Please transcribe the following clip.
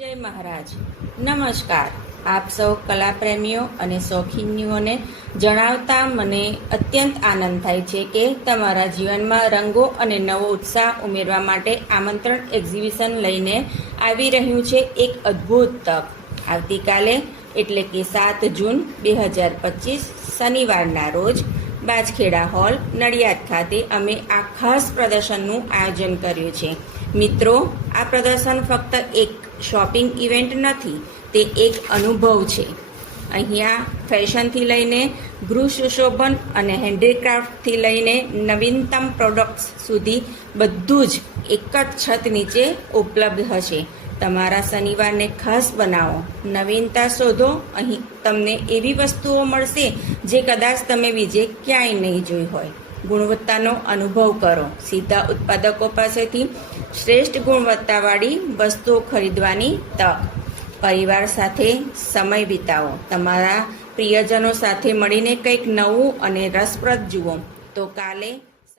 જય મહારાજ. નમસ્કાર. આપ સૌ કલાપ્રેમીઓ અને શોખીનીઓને જણાવતા મને અત્યંત આનંદ થાય છે કે તમારા જીવનમાં રંગો અને નવો ઉત્સાહ ઉમેરવા માટે આમંત્રણ એક્ઝિબિશન લઈને આવી રહ્યું છે એક અદ્ભુત તક. આવતીકાલે એટલે કે 7 જૂન 2025 શનિવારના રોજ બાજખેડા હોલ નડિયાદ ખાતે અમે આ ખાસ પ્રદર્શનનું આયોજન કર્યું છે. મિત્રો, આ પ્રદર્શન ફક્ત એક શોપિંગ ઇવેન્ટ નથી, તે એક અનુભવ છે. અહીંયા ફેશનથી લઈને ગૃહ સુશોભન અને હેન્ડીક્રાફ્ટથી લઈને નવીનતમ પ્રોડક્ટ્સ સુધી બધું જ એક જ છત નીચે ઉપલબ્ધ હશે. તમારા શનિવારને ખાસ બનાવો, નવીનતા શોધો. અહીં તમને એવી વસ્તુઓ મળશે જે કદાચ તમે બીજે ક્યાંય નહીં જોઈ હોય. ગુણવત્તાનો અનુભવ કરો. સીધા ઉત્પાદકો પાસેથી શ્રેષ્ઠ ગુણવત્તાવાળી વસ્તુઓ ખરીદવાની તક. પરિવાર સાથે સમય વિતાવો. તમારા પ્રિયજનો સાથે મળીને કંઈક નવું અને રસપ્રદ જુઓ. તો કાલે